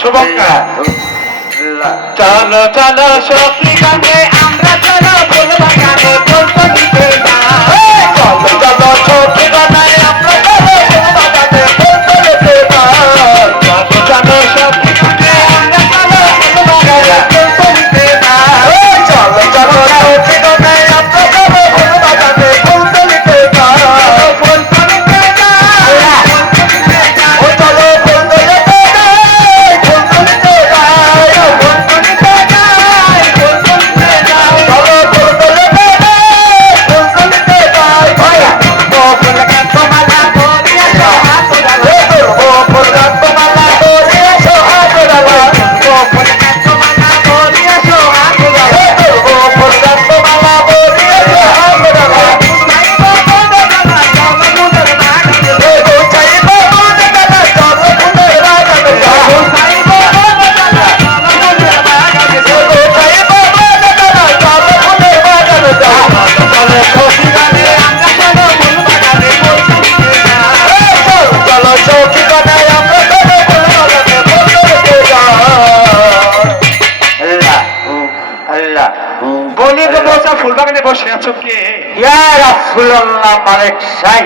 শুভঙ্কর চলো চলো সখী আমরা চলো ফুল বাগানে আল্লাহ বলি তো বলছো ফুল বাগানে বসে আছো কে? ইয়া রাসূলুল্লাহ মালিক সাই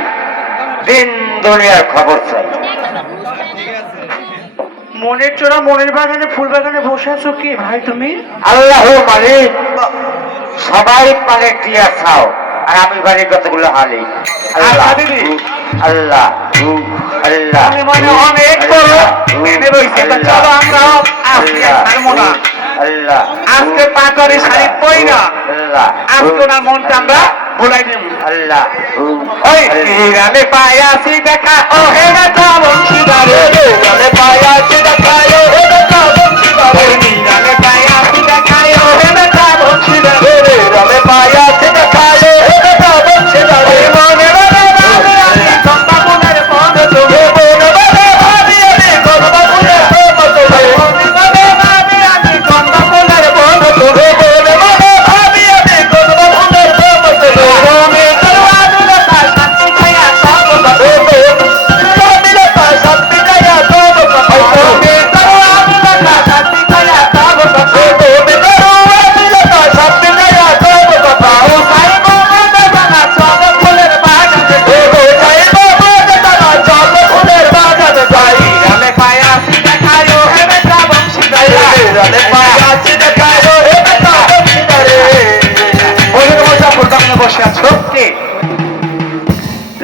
দিন দুনিয়ার খবর চাই। মনের চোরা মনের বাগানে ফুল বাগানে বসে আছো কে ভাই তুমি? আল্লাহ মালিক সবাই মালিক দিয়া খাও আর আমি বাড়ি কতগুলো হালি। আল্লাহ। আল্লাহ আল্লাহ অনেক বড়। চলো আমরা আজকে না পাকড়ে শাড়ি পই না। আজকে না মনটা আমরা ভুলাই দেব আল্লাহ। ওই গ্রামে পায়াসি দেখা। ও হে রাজা সুদারে গ্রামে পায়াসি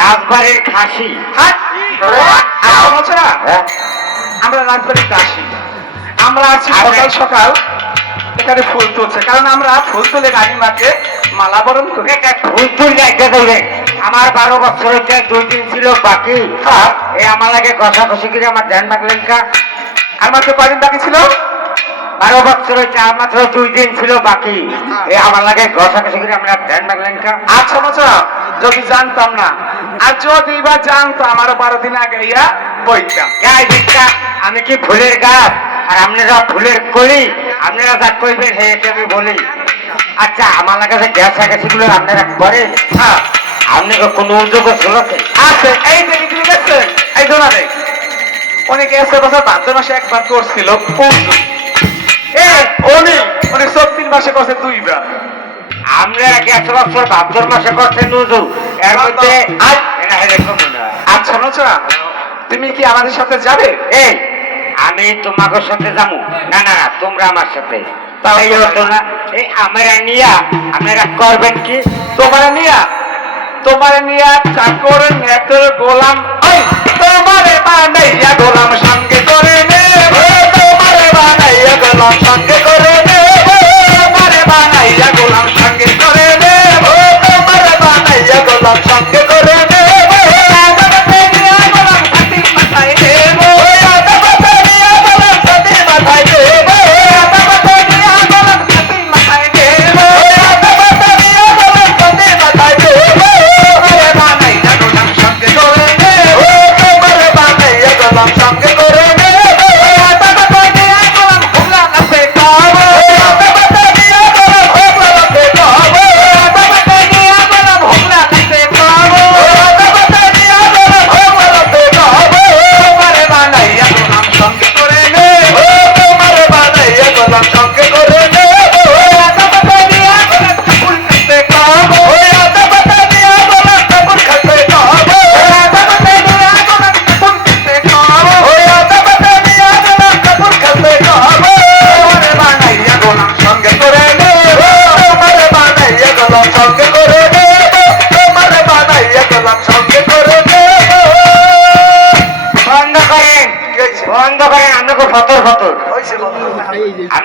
রাজবাড়ির খাসি। হ্যাঁ আচ্ছা বলছো না? হ্যাঁ? আমরা রাজবাড়িতে আসি আমরা আছি সকাল সকাল। এখানে ফুল তুলছে। কারণ আমরা ফুল তুলে রানীমাকে মালা বরণ করি। ফুল তুল যাইতে দেবে আমার বারো বছর দুই দিন ছিল বাকি। হ্যাঁ। এই আমার লাগে ঘষাঘষি করে আমার ধ্যান রাখলেন কা। আর মাত্র কয়দিন বাকি ছিল? বারো বছর হইতে আর মাত্র দুই দিন ছিল বাকি। আমার লাগে ঘষাঘষি করে আমরা ধ্যান রাখলেন আচ্ছা বছর যদি জানতাম না। আর যদি বা জানতো, আমারও বারো দিন আগে ইয়া বইতাম। আমি কি ফুলের গাছ? আর আপনারা ফুলের কলি আপনারা যা করবেন হে আমি বলি। আচ্ছা আমার কাছে গ্যাসগুলো আপনারা করেন হ্যাঁ আপনাকে কোনো উদ্যোগ আছে, এই যে তুমি দেখছেন, এই অনেকে এসে বছর ভাদ্র মাসে একবার করছিল এ উনি মাসে করছে দুইবার গ্যাস বছর মাসে উদ্যোগ এর মধ্যে আচ্ছা তুমি কি আমাদের সাথে যাবে? এই আমি তোমাকে সাথে যাব। না না তোমরা আমার সাথে। হতো না। এই আমরা নিয়া আপনারা করবেন কি? তোমার নিয়া তোমার নিয়া চাকর নেতর গোলাম। ওই তোমারে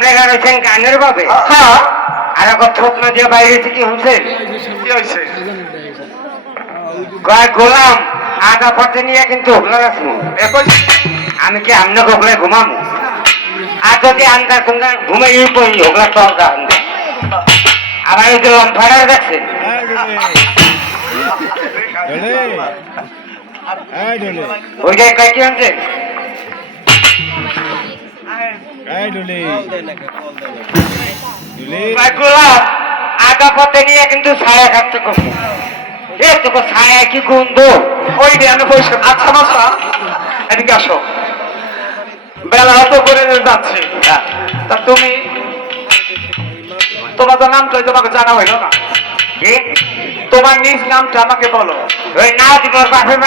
বেড়া রয়েছেন গানের ভাবে হ্যাঁ আর এখন থোপ না দিয়ে বাইরে থেকে শুনছেন কি হয়েছে কয় গোলাম আধা পথে নিয়ে কিন্তু ওগুলা রাখব এখন আমি কি আমনে ওগুলা ঘুমামো আর যদি আন্দা কুন্দা ঘুমাই পড়ি ওগুলা দা আন্দা আবার ওই যে লম্ফাড়ার দেখছেন ওই যে কয় আধা পথে নিয়ে কিন্তু ছায়া এ, তোকে ছায়া কি গন্ধ? ওই বসে আচ্ছা মাসা, এদিকে আসো। বেলা তো করে যাচ্ছি। তা তুমি? তোমার তো নামটা তোমাকে জানা হইল না। তোমার নিজ নামটা আমাকে বলো। ওই না বাপের